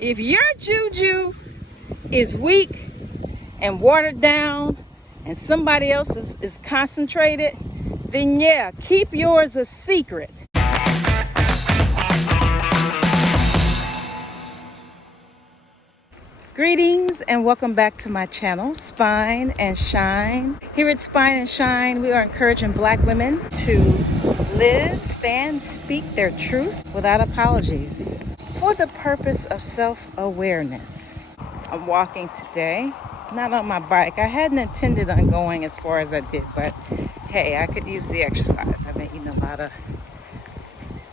If your juju is weak and watered down and somebody else is concentrated, then yeah, keep yours a secret. Greetings and welcome back to my channel, Spine and Shine. Here at Spine and Shine, we are encouraging Black women to live, stand, speak their truth without apologies for the purpose of self-awareness. I'm walking today, not on my bike. I hadn't intended on going as far as I did, but hey, I could use the exercise. I've been eating a lot of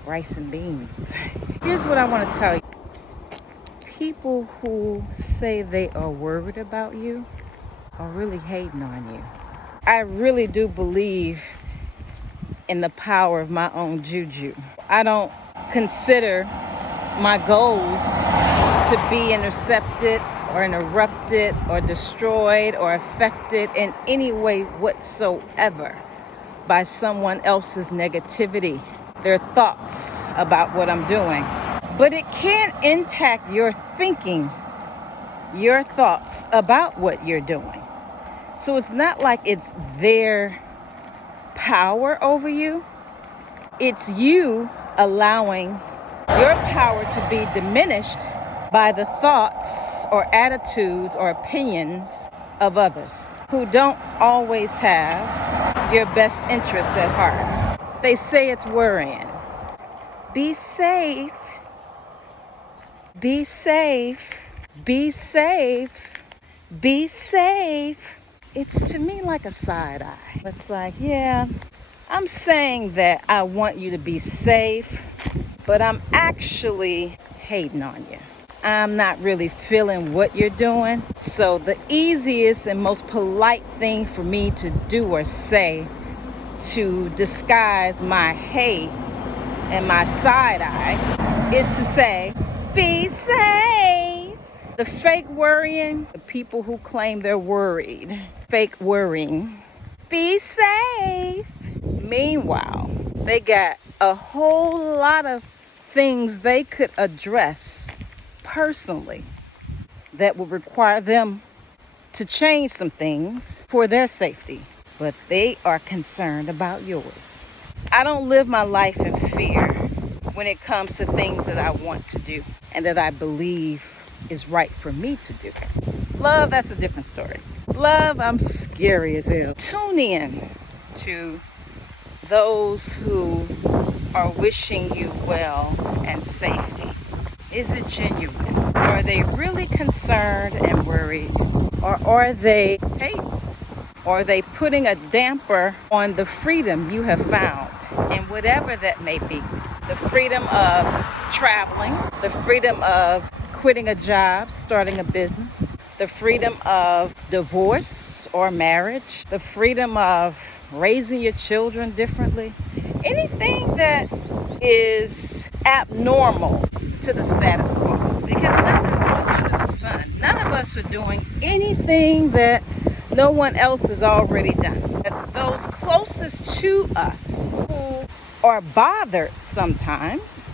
rice and beans. Here's what I want to tell you. People who say they are worried about you are really hating on you. I really do believe in the power of my own juju. I don't consider my goals to be intercepted or interrupted or destroyed or affected in any way whatsoever by someone else's negativity, their thoughts about what I'm doing. But it can impact your thinking, your thoughts about what you're doing. So it's not like it's their power over you. It's you allowing your power to be diminished by the thoughts or attitudes or opinions of others who don't always have your best interests at heart. They say it's worrying. Be safe. Be safe, be safe, be safe. It's to me like a side eye. It's like, yeah, I'm saying that I want you to be safe, but I'm actually hating on you. I'm not really feeling what you're doing. So the easiest and most polite thing for me to do or say to disguise my hate and my side eye is to say, be safe. The fake worrying, the people who claim they're worried, fake worrying, be safe. Meanwhile, they got a whole lot of things they could address personally that would require them to change some things for their safety, but they are concerned about yours. I don't live my life in fear when it comes to things that I want to do and that I believe is right for me to do. Love, that's a different story. Love, I'm scary as hell. Tune in to those who are wishing you well and safety. Is it genuine? Are they really concerned and worried? Or are they hating? Or are they putting a damper on the freedom you have found in whatever that may be? The freedom of traveling, the freedom of quitting a job, starting a business, the freedom of divorce or marriage, the freedom of raising your children differently. Anything that is abnormal to the status quo. Because nothing is new under the sun. None of us are doing anything that no one else has already done. Those closest to us who are bothered sometimes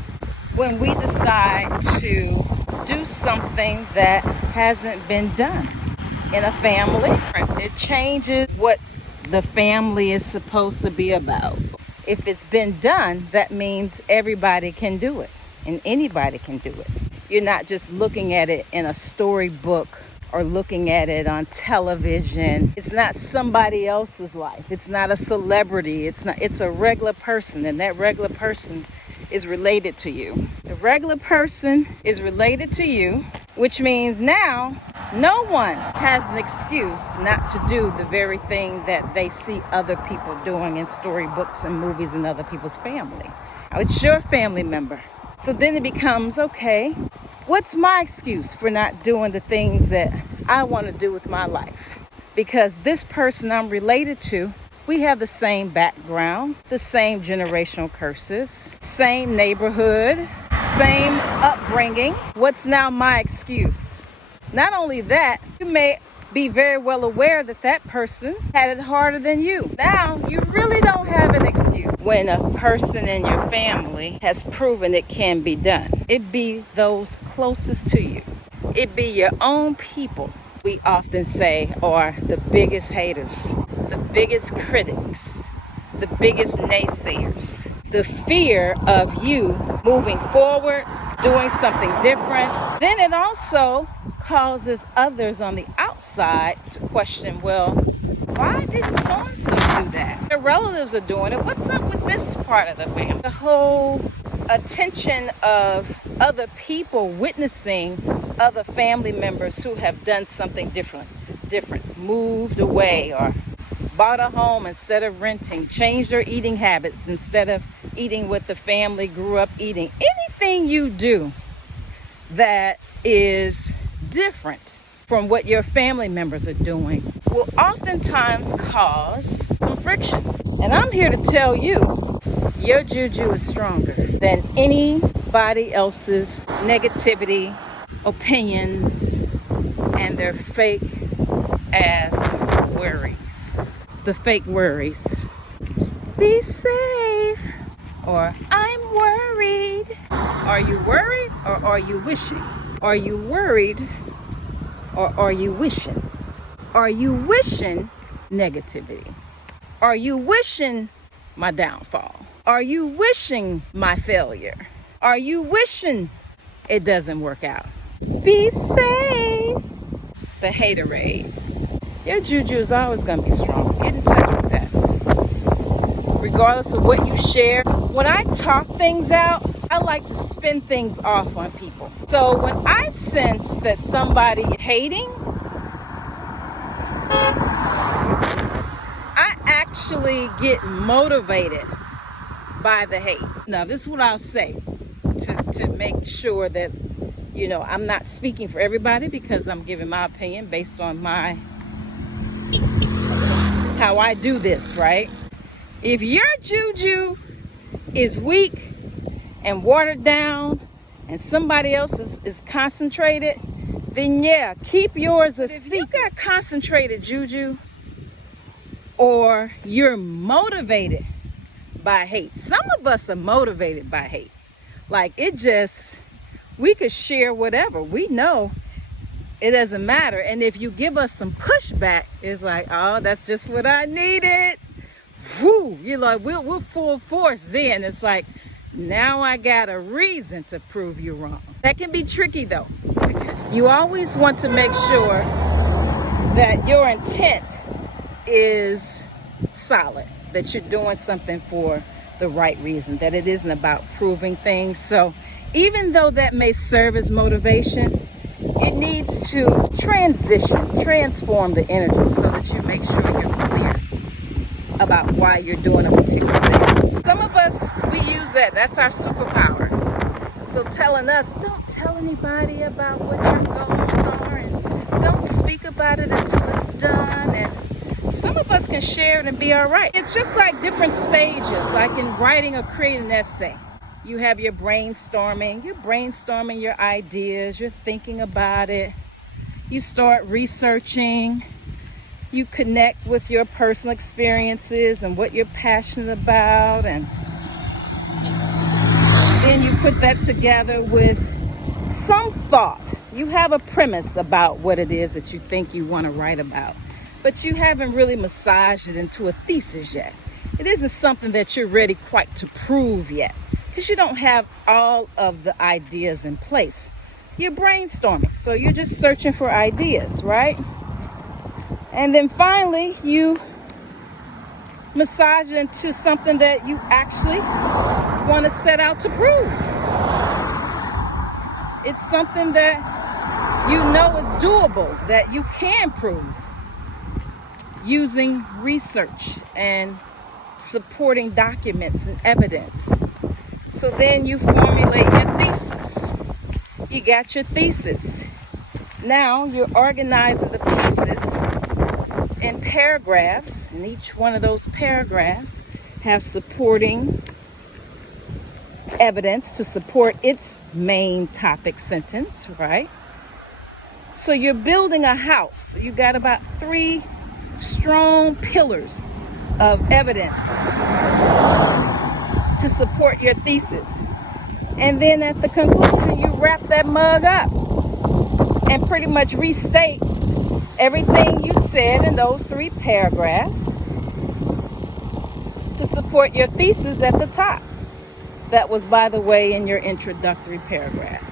when we decide to do something that hasn't been done in a family. It changes what the family is supposed to be about. If it's been done, that means everybody can do it and anybody can do it. You're not just looking at it in a storybook or looking at it on television. It's not somebody else's life. It's not a celebrity. It's a regular person, and that regular person is related to you. The regular person is related to you, which means now no one has an excuse not to do the very thing that they see other people doing in storybooks and movies and other people's family. It's your family member. So then it becomes, okay, what's my excuse for not doing the things that I want to do with my life? Because this person I'm related to, we have the same background, the same generational curses, same neighborhood, same upbringing. What's now my excuse? Not only that, you may be very well aware that that person had it harder than you. Now, you really don't have an excuse. when a person in your family has proven it can be done. It be those closest to you. It be your own people, we often say, are the biggest haters, the biggest critics, the biggest naysayers. The fear of you moving forward, doing something different. Then it also causes others on the outside to question, well, why didn't so-and-so do that? Their relatives are doing it. What's up with this part of the family? The whole attention of other people witnessing other family members who have done something different, moved away or bought a home instead of renting, changed their eating habits instead of eating what the family grew up eating. Anything you do that is different from what your family members are doing will oftentimes cause some friction. And I'm here to tell you, your juju is stronger than anybody else's negativity, opinions, and their fake ass worries. The fake worries. Be safe, or I'm worried. Are you worried, or are you wishing? Are you worried, or are you wishing? Are you wishing negativity? Are you wishing my downfall? Are you wishing my failure? Are you wishing it doesn't work out? Be safe. The Haterade. Your juju is always going to be strong. Get in touch with that. Regardless of what you share. When I talk things out, I like to spin things off on people. So when I sense that somebody is hating, I actually get motivated by the hate. Now, this is what I'll say to make sure that, I'm not speaking for everybody, because I'm giving my opinion based on how I do this, right? If your juju is weak and watered down and somebody else is concentrated, then yeah, keep yours a secret. If you got concentrated juju, or you're motivated by hate. Some of us are motivated by hate. Like we could share whatever. We know it doesn't matter. And if you give us some pushback, it's like, oh, that's just what I needed. Woo, you're like, we're full force then. It's like, now I got a reason to prove you wrong. That can be tricky though. You always want to make sure that your intent is solid, that you're doing something for the right reason, that it isn't about proving things. So even though that may serve as motivation, it needs to transform the energy so that you make sure you're clear about why you're doing a particular thing. Some of us, we use that's our superpower. So telling us, don't tell anybody about what your goals are, and don't speak about it until it's done. And some of us can share it and be all right. It's just like different stages, like in writing or creating an essay. You have your brainstorming. You're brainstorming your ideas. You're thinking about it. You start researching. You connect with your personal experiences and what you're passionate about. And then you put that together with some thought. You have a premise about what it is that you think you want to write about, but you haven't really massaged it into a thesis yet. It isn't something that you're ready quite to prove yet, because you don't have all of the ideas in place. You're brainstorming, so you're just searching for ideas, right? And then finally, you massage it into something that you actually want to set out to prove. It's something that you know is doable, that you can prove using research and supporting documents and evidence. So then you formulate your thesis. You got your thesis. Now you're organizing the pieces in paragraphs, and each one of those paragraphs have supporting evidence to support its main topic sentence, right? So you're building a house. You got about 3 strong pillars of evidence to support your thesis. And then at the conclusion, you wrap that mug up and pretty much restate everything you said in those 3 paragraphs to support your thesis at the top. That was, by the way, in your introductory paragraph.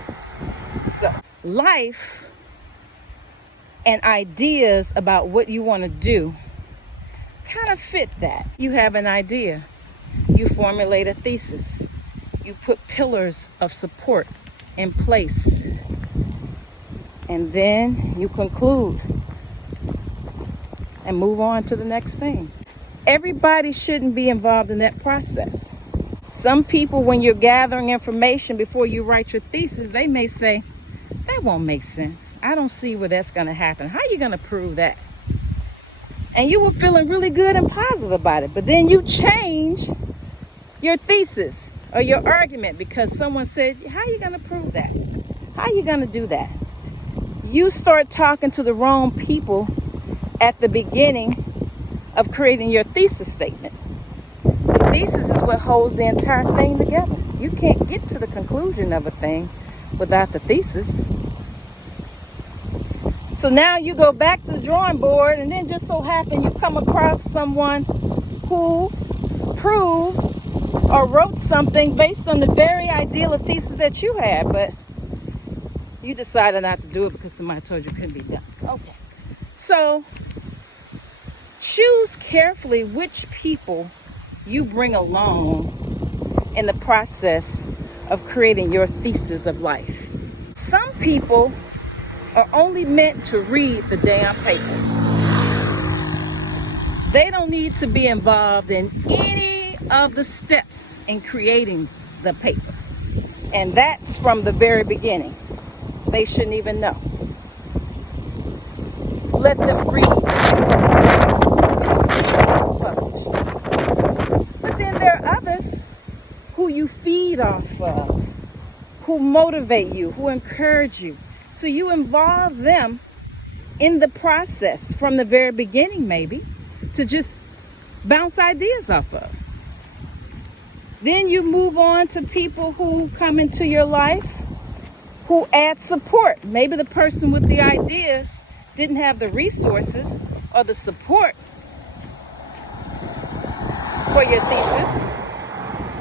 So, life and ideas about what you want to do kind of fit that. You have an idea. You formulate a thesis. You put pillars of support in place. And then you conclude and move on to the next thing. Everybody shouldn't be involved in that process. Some people, when you're gathering information before you write your thesis, they may say, that won't make sense. I don't see where that's going to happen. How are you going to prove that? And you were feeling really good and positive about it. But then you change your thesis or your argument because someone said, how are you going to prove that? How are you going to do that? You start talking to the wrong people at the beginning of creating your thesis statement. The thesis is what holds the entire thing together. You can't get to the conclusion of a thing without the thesis. So now you go back to the drawing board, and then just so happen you come across someone who proved or wrote something based on the very ideal of thesis that you had, but you decided not to do it because somebody told you it couldn't be done. Okay. So choose carefully which people you bring along in the process of creating your thesis of life. Some people are only meant to read the damn paper. They don't need to be involved in any of the steps in creating the paper. And that's from the very beginning. They shouldn't even know. Let them read and see what is published. But then there are others who you feed off of, who motivate you, who encourage you. So you involve them in the process from the very beginning, maybe, to just bounce ideas off of. Then you move on to people who come into your life who add support. Maybe the person with the ideas didn't have the resources or the support for your thesis.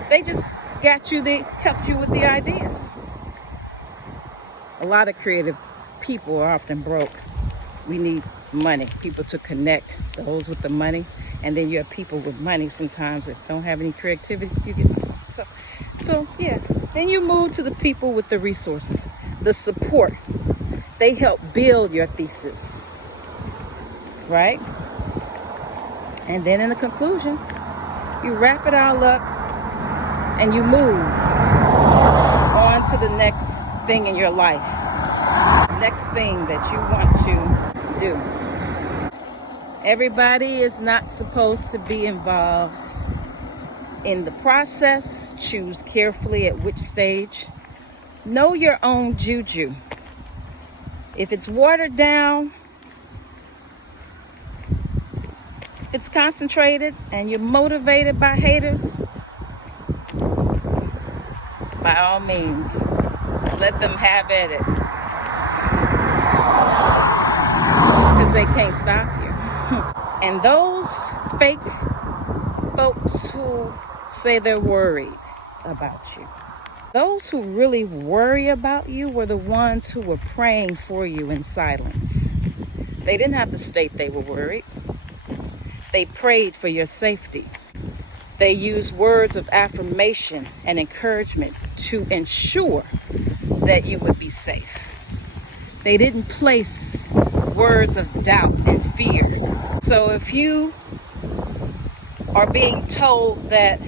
They just helped you with the ideas. A lot of creative people are often broke. We need money, people to connect, those with the money. And then you have people with money sometimes that don't have any creativity. You get money. So yeah. Then you move to the people with the resources, the support. They help build your thesis, right? And then in the conclusion, you wrap it all up and you move on to the next thing in your life, next thing that you want to do. Everybody is not supposed to be involved in the process. Choose carefully at which stage. Know your own juju. If it's watered down, if it's concentrated and you're motivated by haters, by all means, let them have at it. Because they can't stop you. And those fake folks who say they're worried about you, those who really worry about you were the ones who were praying for you in silence. They didn't have to state they were worried. They prayed for your safety. They used words of affirmation and encouragement to ensure that you would be safe. They didn't place words of doubt and fear. So if you are being told that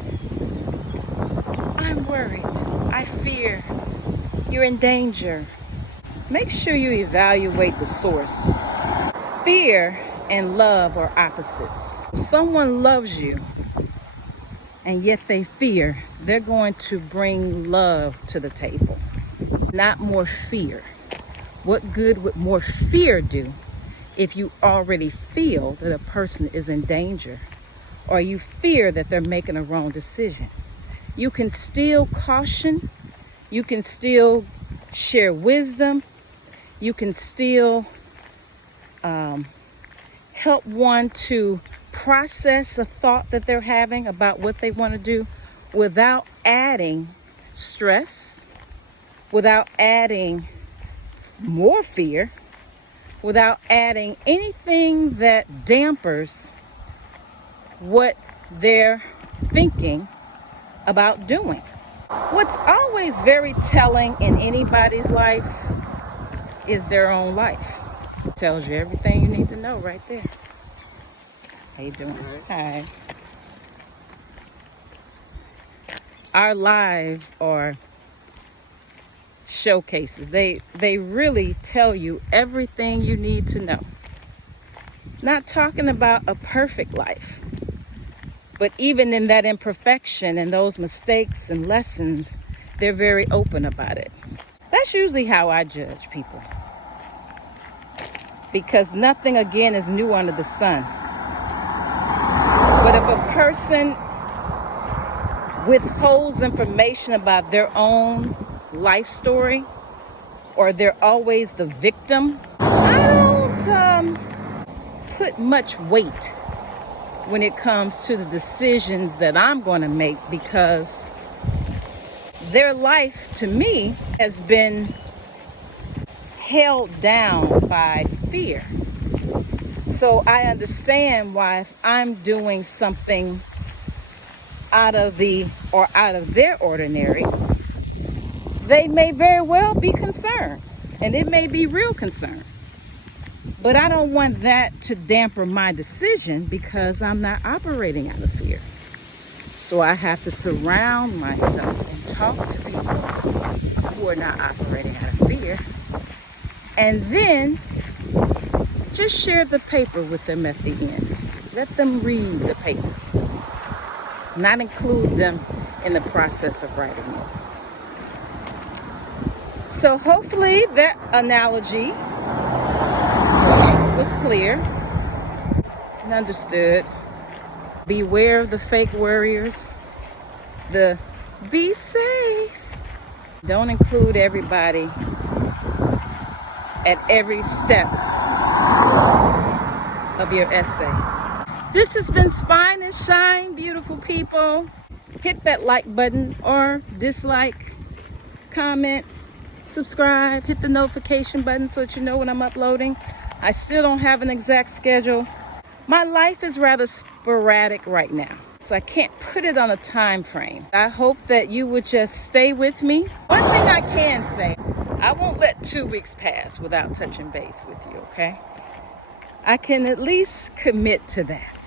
I'm worried, I fear, you're in danger, make sure you evaluate the source. Fear and love are opposites. If someone loves you and yet they fear, they're going to bring love to the table, not more fear. What good would more fear do if you already feel that a person is in danger or you fear that they're making a wrong decision? You can still caution. You can still share wisdom. You can still help one to process a thought that they're having about what they want to do without adding stress, without adding more fear, without adding anything that dampers what they're thinking about doing. What's always very telling in anybody's life is their own life. It tells you everything you need to know right there. How you doing? Hi. Our lives are showcases. They really tell you everything you need to know. Not talking about a perfect life, but even in that imperfection and those mistakes and lessons, they're very open about it. That's usually how I judge people, because nothing, again, is new under the sun. But if a person withholds information about their own life story, or they're always the victim, I don't put much weight when it comes to the decisions that I'm going to make, because their life, to me, has been held down by fear. So I understand why, if I'm doing something out of their ordinary, they may very well be concerned, and it may be real concern. But I don't want that to damper my decision, because I'm not operating out of fear. So I have to surround myself and talk to people who are not operating out of fear, and then just share the paper with them at the end. Let them read the paper, not include them in the process of writing it. So hopefully that analogy was clear and understood. Beware of the fake warriors. Be safe. Don't include everybody at every step of your essay. This has been Spine and Shine, beautiful people. Hit that like button or dislike, comment, subscribe, hit the notification button so that you know when I'm uploading. I still don't have an exact schedule. My life is rather sporadic right now, so I can't put it on a time frame. I hope that you would just stay with me. One thing I can say, I won't let 2 weeks pass without touching base with you, okay? I can at least commit to that.